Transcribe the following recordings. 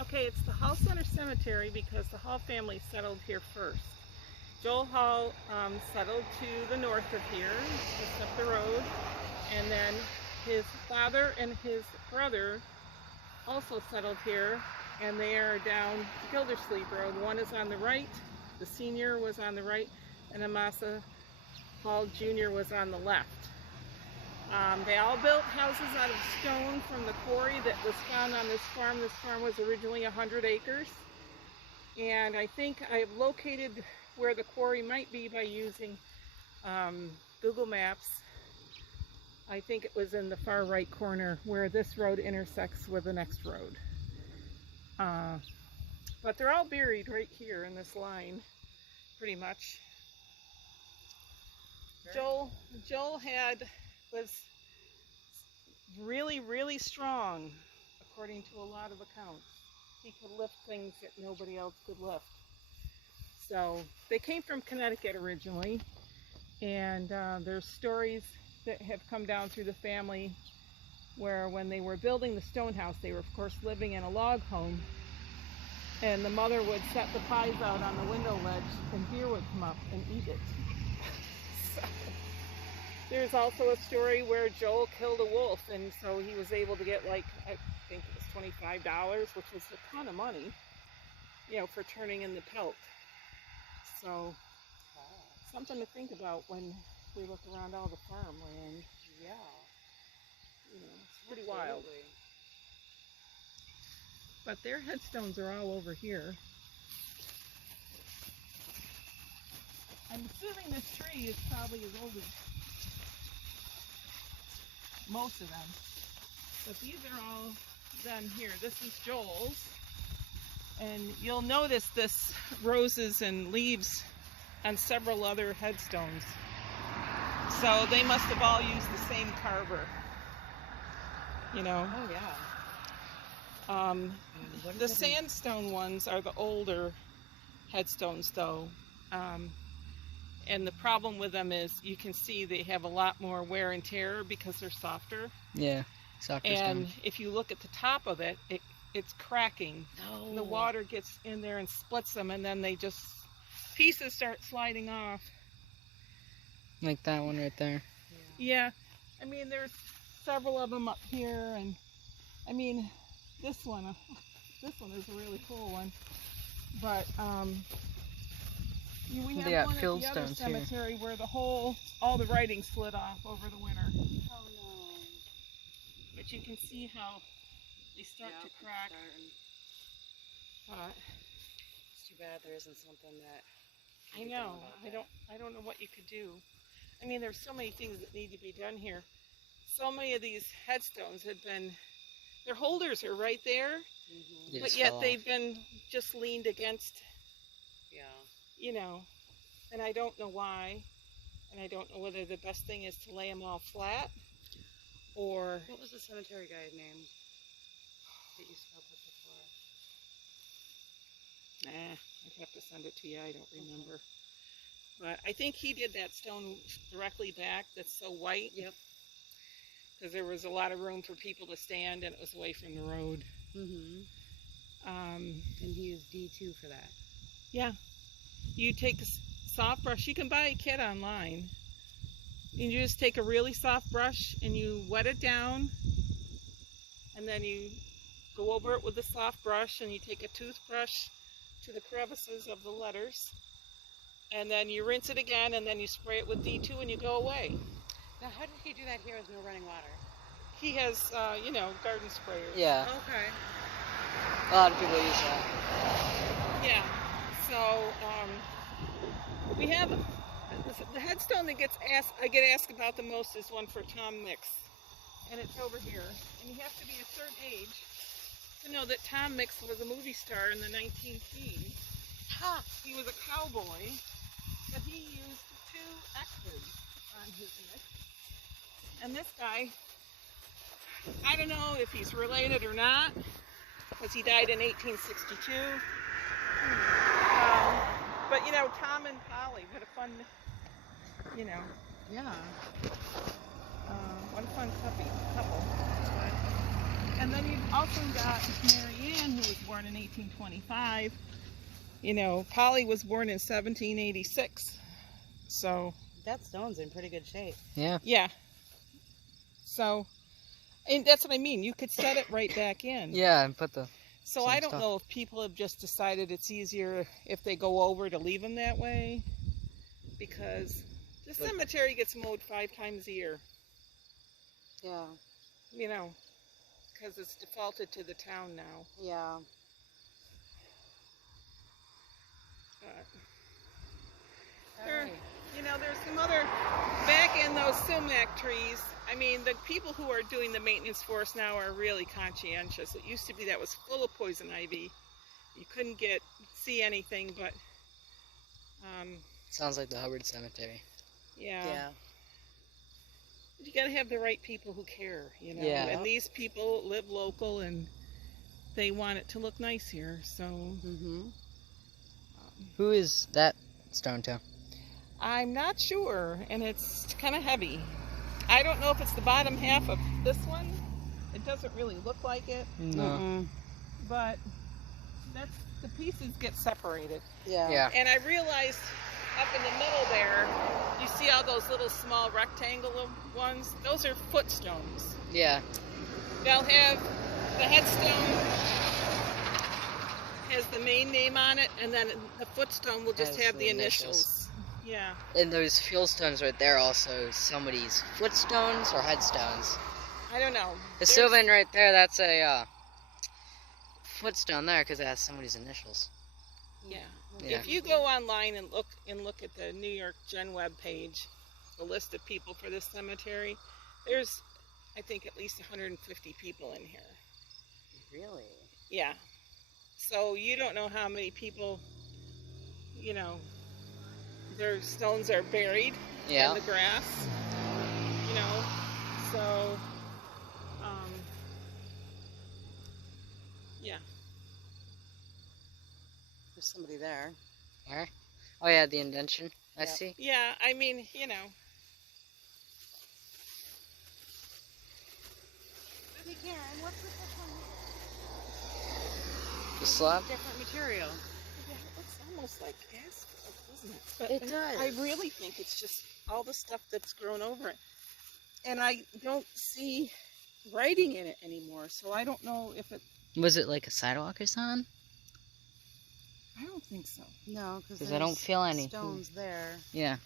Okay, it's the Hall Center Cemetery because the Hall family settled here first. Joel Hall settled to the north of here, just up the road, and then his father and his brother also settled here, and they are down Gildersleeve Road. One is on the right, the senior was on the right, and Amasa Hall Jr. was on the left. They all built houses out of stone from the quarry that was found on this farm. This farm was originally 100 acres. And I think I have located where the quarry might be by using Google Maps. I think it was in the far right corner where this road intersects with the next road. But they're all buried right here in this line, pretty much. Joel was really strong, according to a lot of accounts. He could lift things that nobody else could lift. So they came from Connecticut originally, and there's stories that have come down through the family where when they were building the stone house, they were of course living in a log home, and the mother would set the pies out on the window ledge and deer would come up and eat it. So, there's also a story where Joel killed a wolf, and so he was able to get, like, I think it was $25, which was a ton of money, you know, for turning in the pelt. So, something to think about when we look around all the farmland. Yeah. You know, it's pretty wild. But their headstones are all over here. I'm assuming this tree is probably as old as most of them. But these are all done here. This is Joel's. And you'll notice this roses and leaves on several other headstones. So they must have all used the same carver. You know? Oh, yeah. The sandstone ones are the older headstones, though. And the problem with them is you can see they have a lot more wear and tear because they're softer. Yeah, softer And stone. if you look at the top of it, it's cracking. No. The water gets in there and splits them, and then pieces start sliding off. Like that one right there. Yeah, I mean, there's several of them up here, and I mean, this one is a really cool one. But we have They got one at field the other stones here. cemetery where all the writing slid off over the winter. Oh, no. But you can see how they start to crack. But It's too bad there isn't something that I know. I don't know what you could do. I mean, there's so many things that need to be done here. So many of these headstones their holders are right there, They but just yet fell they've off. been just leaned against, Yeah. you know, and I don't know why, and I don't know whether the best thing is to lay them all flat, or... What was the cemetery guy's name that you spoke with before? I'd have to send it to you, I don't remember. But I think he did that stone directly back that's so white. Yep. Because there was a lot of room for people to stand, and it was away from the road. Mm-hmm. And he used D2 for that. Yeah. You take a soft brush. You can buy a kit online. You just take a really soft brush and you wet it down. And then you go over it with a soft brush, and you take a toothbrush to the crevices of the letters. And then you rinse it again, and then you spray it with D2 and you go away. Now, how did he do that here with no running water? He has, you know, garden sprayers. Yeah, Okay. a lot of people use that. Yeah. So, we have the headstone that I get asked about the most is one for Tom Mix, and it's over here. And you have to be a certain age to know that Tom Mix was a movie star in the 1910s. Ha! He was a cowboy, but he used 2 X's on his mix. And this guy, I don't know if he's related or not, because he died in 1862. But, you know, Tom and Polly, what a fun, you know, Yeah. what a fun couple. And then you've also got Mary Ann, who was born in 1825. You know, Polly was born in 1786. So, That stone's in pretty good shape. Yeah. yeah. So, and that's what I mean. You could set it right back in. Yeah, and put the. So Same I don't stuff. know if people have just decided it's easier if they go over to leave them that way. Because the But- cemetery gets mowed 5 times a year. Yeah. You know, because it's defaulted to the town now. Yeah. But All Sure. right. you know, there's some other, back in those sumac trees, I mean, the people who are doing the maintenance for us now are really conscientious. It used to be that was full of poison ivy. You couldn't see anything, but, Sounds like the Hubbard Cemetery. yeah. Yeah. You gotta have the right people who care, you know. Yeah. And these people live local and they want it to look nice here, so. Mm-hmm. Who is that stone to? I'm not sure, and it's kind of heavy. I don't know if it's the bottom half of this one. It doesn't really look like it, No. but that's the pieces get separated. Yeah. Yeah. And I realized up in the middle there, you see all those little small rectangle ones? Those are footstones. Yeah. They'll have the headstone has the main name on it, and then the footstone will just Has have the the initials. Yeah. And those field stones right there also somebody's footstones or headstones. I don't know. The There's- Sylvan right there, that's a footstone there because it has somebody's initials. Yeah. Yeah. If you go online and look at the New York Gen Web page, the list of people for this cemetery, there's I think at least 150 people in here. Really? Yeah. So you don't know how many people, you know, their stones are buried Yeah. in the grass. You know. So yeah. There's somebody there. Where? Oh yeah, the indention. I Yep. see. Yeah, I mean, you know. Hey, Karen, what's with this one The slab? here? Different material. Yeah, it looks almost like asphalt, doesn't it? But It does. I really think it's just all the stuff that's grown over it. And I don't see writing in it anymore, so I don't know if it... Was it like a sidewalk or something? I don't think so. No, because 'Cause I don't feel any. stones there. Yeah.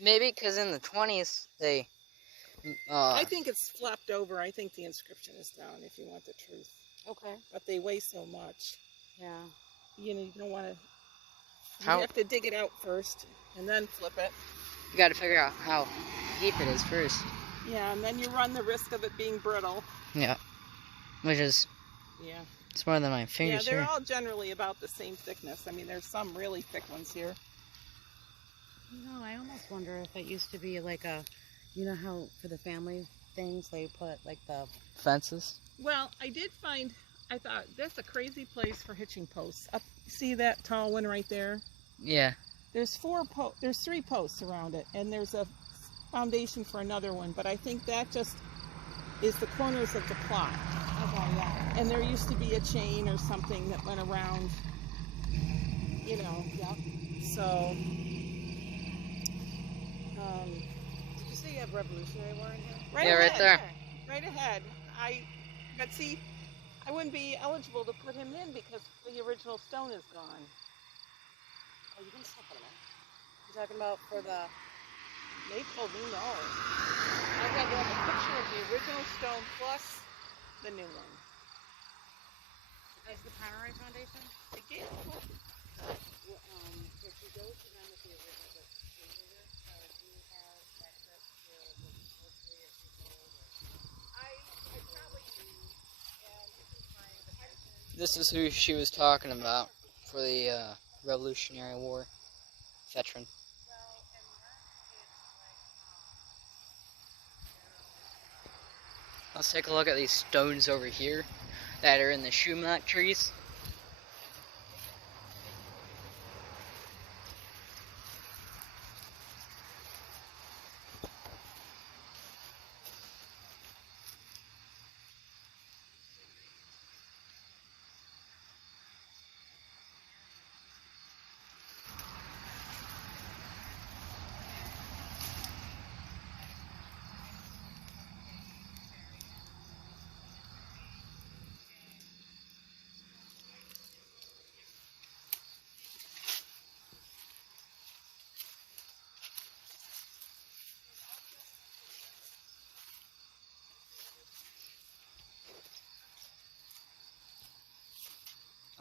Maybe because in the 20s they. I think it's flopped over. I think the inscription is down, if you want the truth. Okay. But they weigh so much. Yeah. You know, you don't want to... You How- have to dig it out first, and then flip it. You got to figure out how deep it is first. Yeah, and then you run the risk of it being brittle. Yeah. Which is. Yeah. It's more than my Yeah, fingers they're here. all generally about the same thickness. I mean, there's some really thick ones here. No, I almost wonder if it used to be like a, you know how for the family things they put like the. Fences? Well, I thought, that's a crazy place for hitching posts. Up, see that tall one right there? Yeah. There's 3 posts around it, and there's a foundation for another one, but I think that just is the corners of the plot. Okay, yeah. And there used to be a chain or something that went around, you know. Yep. So, Did you say you have Revolutionary War in here? right Yeah, ahead. right there. Right ahead. But see, I wouldn't be eligible to put him in because the original stone is gone. Oh, you can still put them in. You're talking about for the. They told me no. I had to have a picture of the original stone plus the new one. As the Panerai Foundation? They gave it. Well, if you go to them with the original, so do you have access to the poetry if you sold I probably do. and you can find the pension. This is who she was talking about for the Revolutionary War veteran. Well, and that it's like, Let's take a look at these stones over here that are in the sumac trees.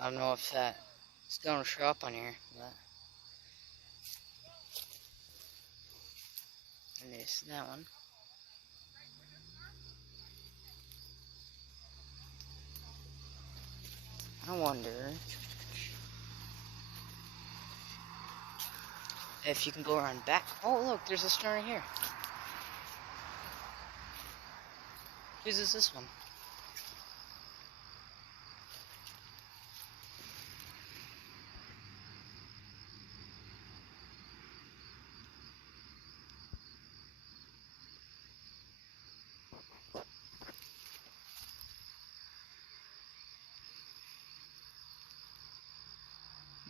I don't know if that stone will show up on here, but and there's that one. I wonder if you can go around back. Oh, look, there's a stone right here. Whose is this one?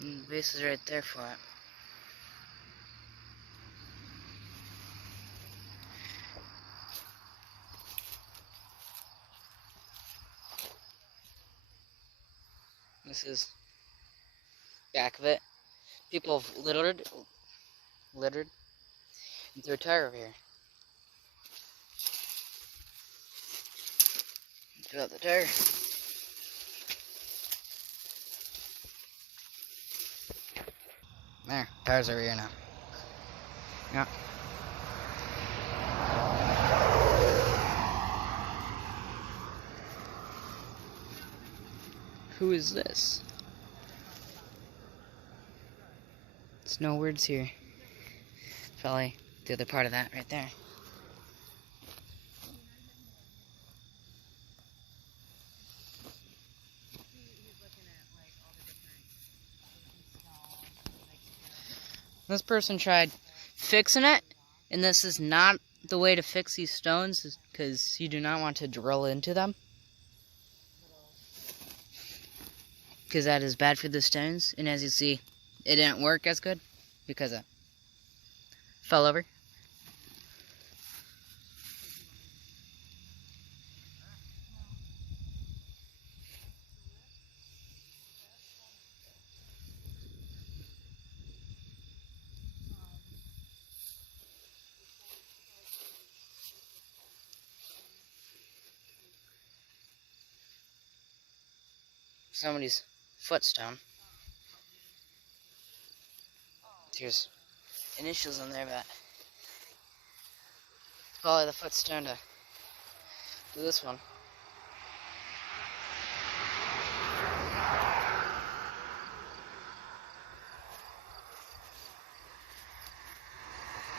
The base is right there for it. This is back of it. People have littered, and threw a tire over here. Threw out the tire. There, tire's over here now. Yeah. Who is this? It's no words here. Probably the other part of that right there. This person tried fixing it, and this is not the way to fix these stones, because you do not want to drill into them, because that is bad for the stones. And as you see, it didn't work as good because it fell over. Somebody's footstone. There's initials on there, but it's probably the footstone to do this one.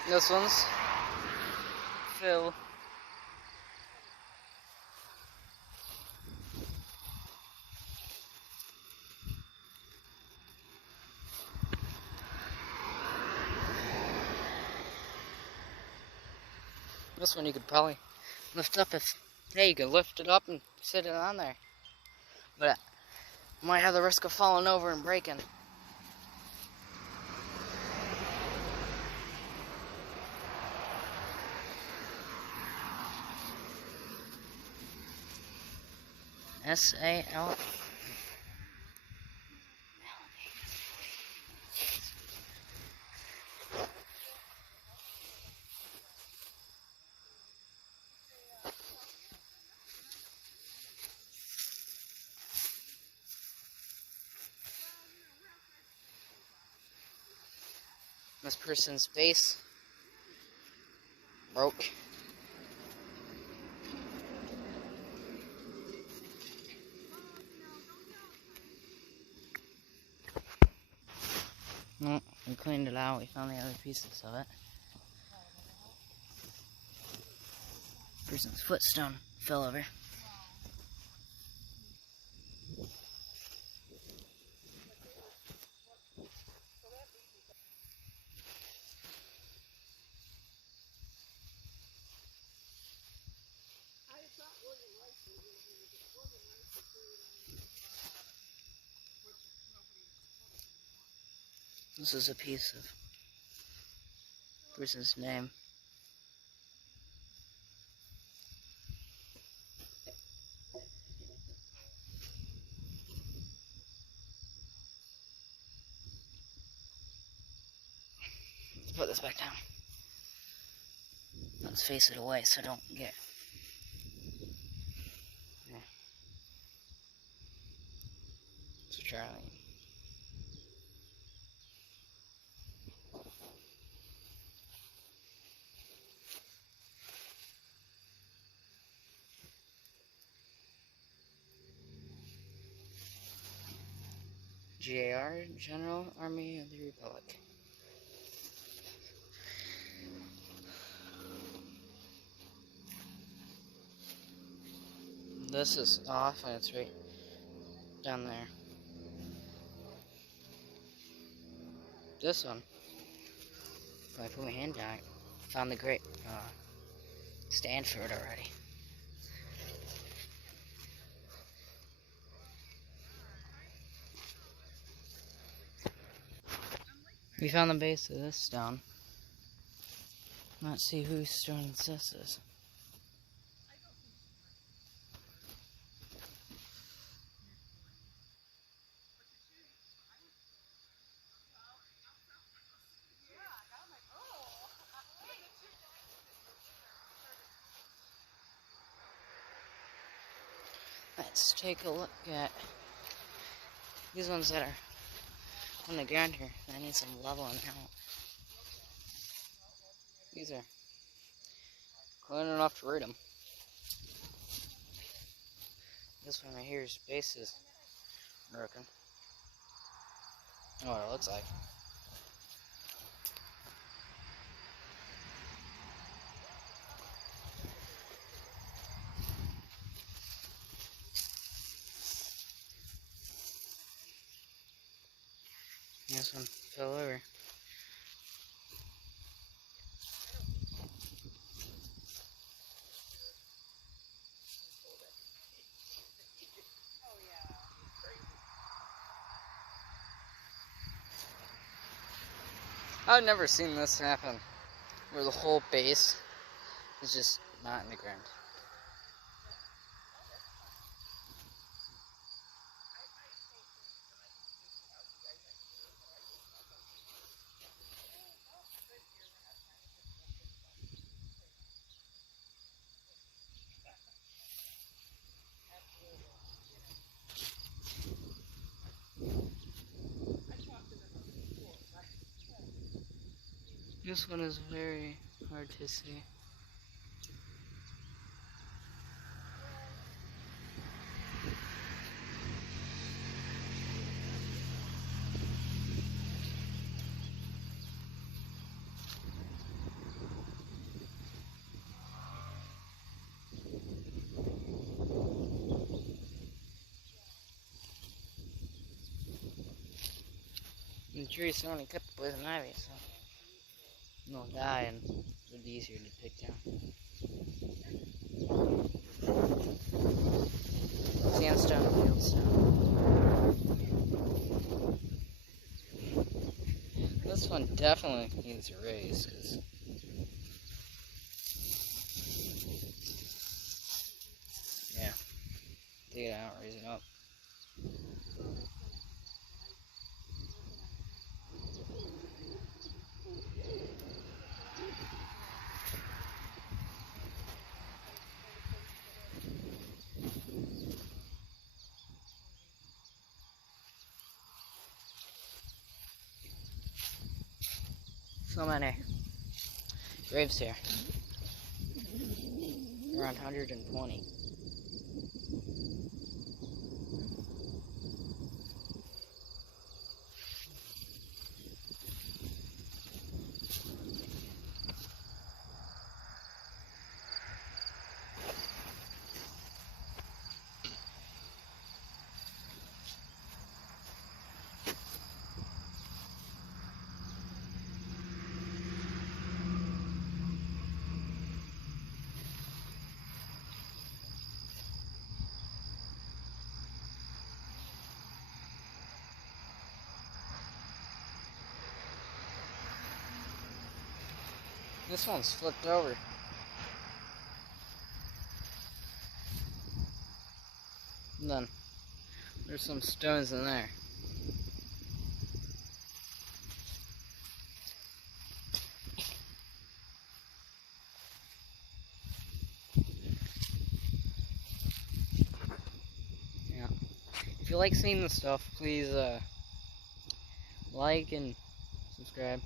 This one's Phil. This one you could probably lift up if, hey, you could lift it up and sit it on there. But it might have the risk of falling over and breaking. S-A-L. This person's base broke. No, we cleaned it out. We found the other pieces of it. Person's footstone fell over. This is a piece of person's name. Let's put this back down. Let's face it away so I don't get. So Charlie. GAR, General Army of the Republic. This is off and it's right down there. This one, if I put my hand down it, found the great stand for it already. We found the base of this stone. Let's see whose stone this is. Let's take a look at these ones that are on the ground here. I need some leveling out. These are clean enough to read them. This one right here's base is broken. Oh, what it looks like. This one fell over. I've never seen this happen, where the whole base is just not in the ground. This one is very hard to see. The trees only cut the poison ivy, so it won't die and it'll be easier to pick down. Sandstone, fieldstone. This one definitely needs a raise, because yeah, dig it out, raise it up. So many graves here. Around 120. This one's flipped over. And then there's some stones in there. Yeah. If you like seeing this stuff, please like and subscribe.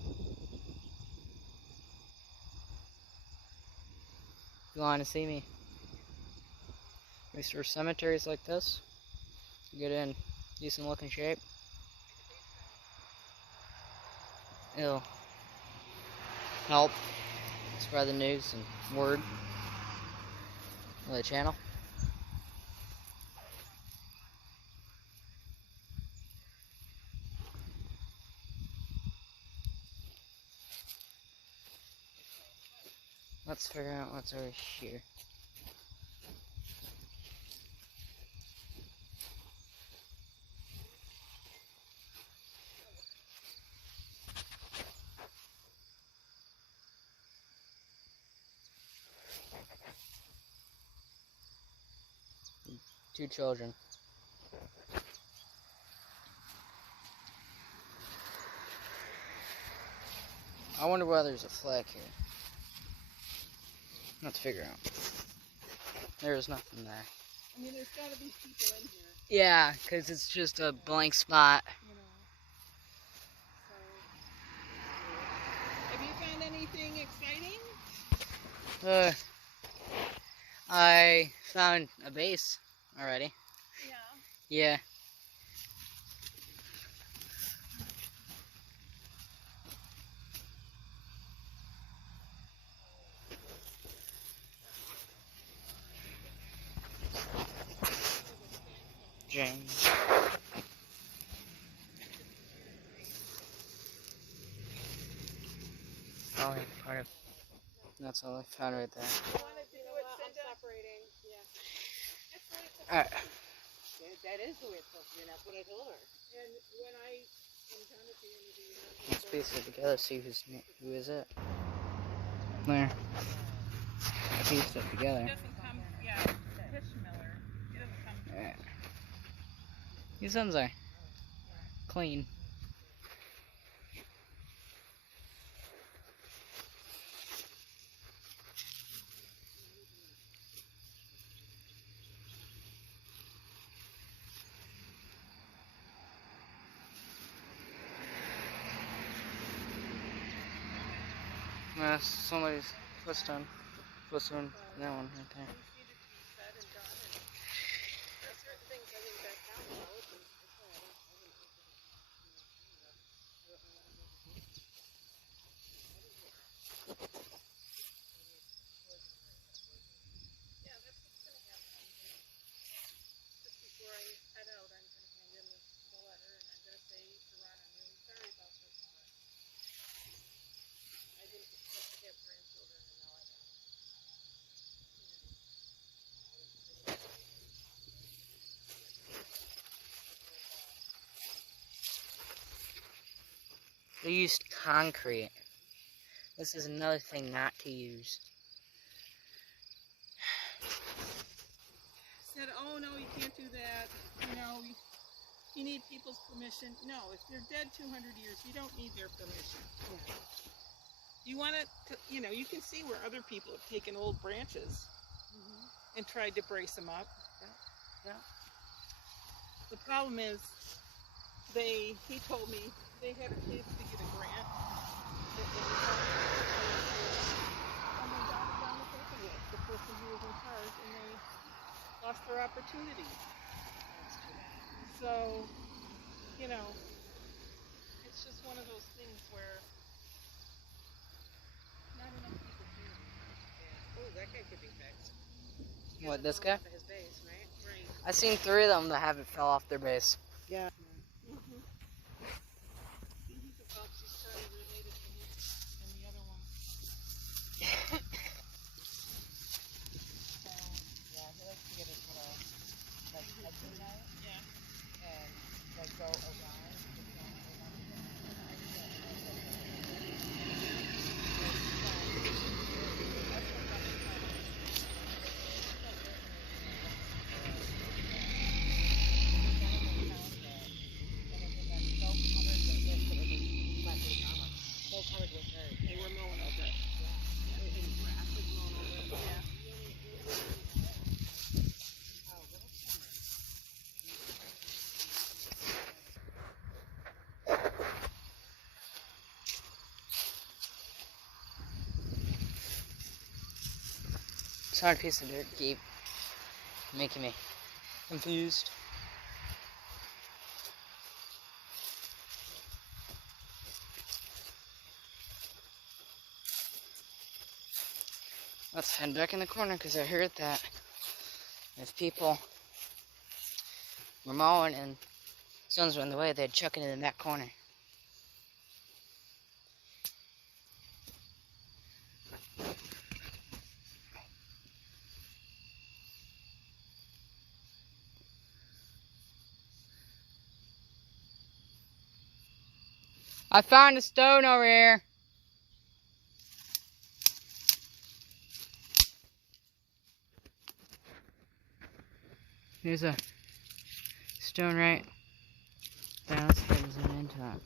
If you want to see me restore cemeteries like this, get in decent looking shape, it'll help spread the news and word of the channel. Let's figure out what's over here. Two children. I wonder why there's a flag here. Let's figure out. There's nothing there. I mean, there's got to be people in here, Yeah, because it's just a blank spot. you know. So, have you found anything exciting? I found a base already. Yeah. Yeah. James. Oh, part of. That's all I found right there. You wanted to do it, I'm Cinda? separating. Yeah. That's the way it's Alright. That is the way it's supposed to be, and that's what I told her. And when I am done at the end of the year, Let's piece it together, see who is it. There. I pieced it it together. doesn't come, yeah, Fishmiller. It doesn't come. Alright. These ends are clean. Somebody's footstone that one right there. These needed to be said and done. And There's certain things I think that count though. yeah, that's what's going to happen. Just before I head out, I'm going to hand in the letter, and I'm going to say to Ron, I'm really sorry about this, but I didn't expect to have grandchildren, and now I have. They used concrete. This is another thing not to use. Said, oh no, you can't do that. You know, you need people's permission. No, if they're dead 200 years, you don't need their permission. You want to, you know, you can see where other people have taken old branches and tried to brace them up. Yeah. The problem is, he told me they had a chance to get a grant. And they got it down the paperwork, the person who was in charge, and they lost their opportunity. So, you know, it's just one of those things where not enough people do it. Oh, that guy could be fixed. What, this guy? His base, right? Right. I've seen 3 of them that haven't fell off their base. Yeah. Mm-hmm. He's about related to me and the other one. So, Yeah, he likes to get his little, like, headgear out yeah. and, like, go around. They were mowing over it. Solid piece of dirt keep making me confused. Let's head back in the corner because I heard that if people were mowing and stones were in the way, they'd chuck it in that corner. I found a stone over here. Here's a stone right there. Let's try to zoom into that.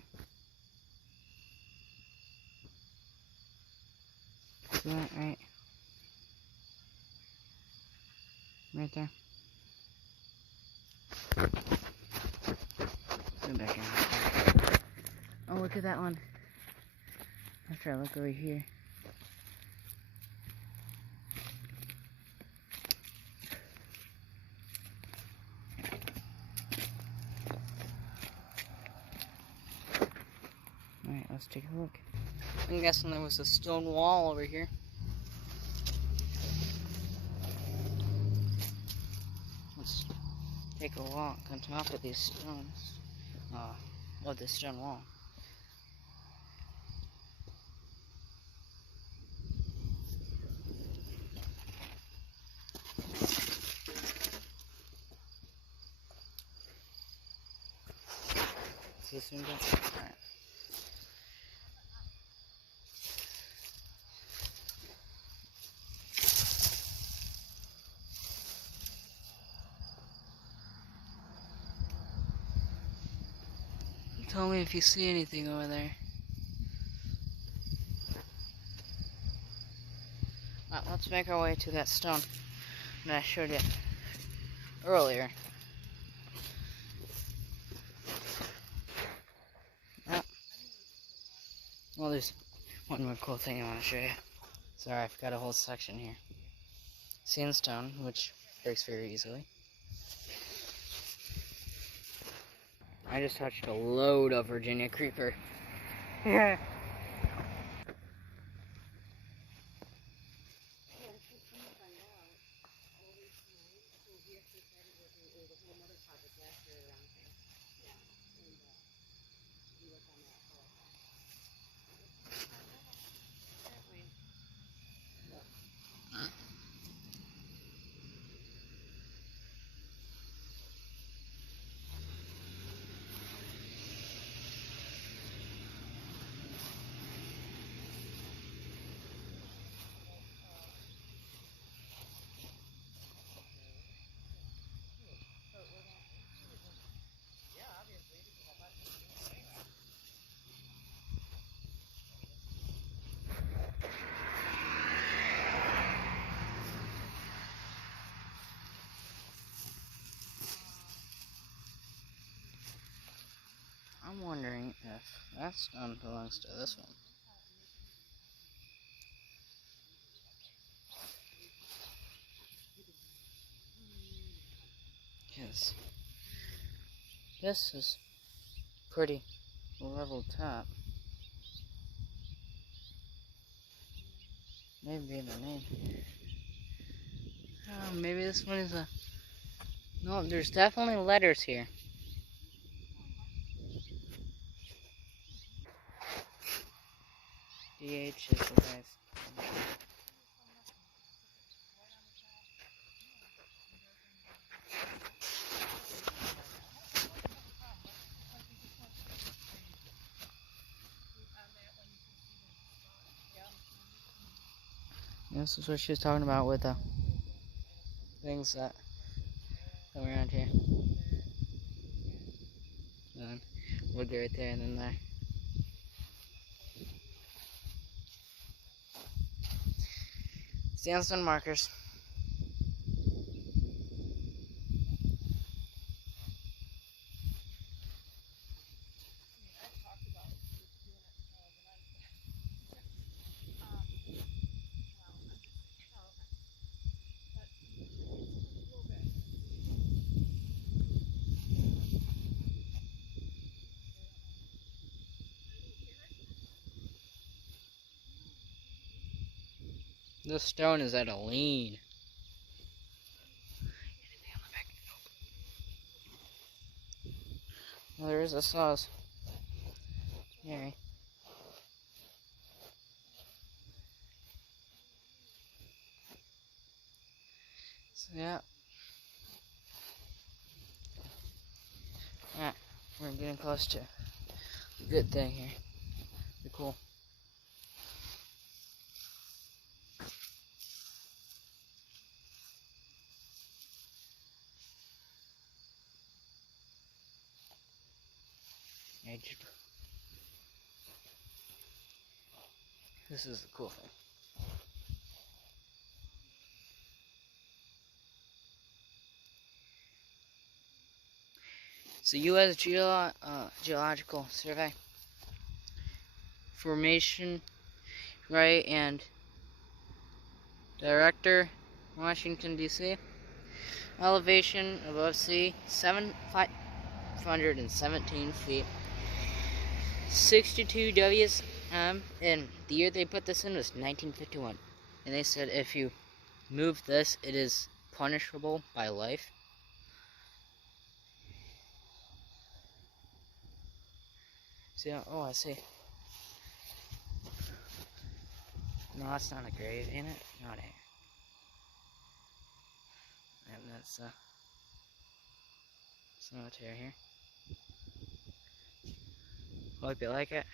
See that right? Right there. Zoom back in. Oh, look at that one. After I look over here. Alright, let's take a look. I'm guessing there was a stone wall over here. Let's take a walk on top of these stones. Of this stone wall. Is this one good? Alright. Tell me if you see anything over there. Let's make our way to that stone that I showed you earlier. Well, there's one more cool thing I want to show you. Sorry, I forgot a whole section here. Sandstone, which breaks very easily. I just touched a load of Virginia creeper. Yeah. I'm wondering if that stone belongs to this one. Yes. This is pretty level top. Maybe the name. Oh, maybe this one is a... No, there's definitely letters here. DH is the guy's. This is what she was talking about with the things that come around here. And wood right there and then there. Sandstone markers. This stone is at a lean. Well, there is a sauce. Mary. So, yeah. Alright, we're getting close to a good thing here. Be cool. Yeah, this is the cool thing. So U.S. Geological Survey. Formation, right, and Director, Washington, D.C. Elevation above sea, 517 feet. 62 WM, and the year they put this in was 1951. And they said if you move this, it is punishable by life. See, oh, I see. No, that's not a grave, ain't it? No, it ain't. And that's cemetery here. Hope you like it.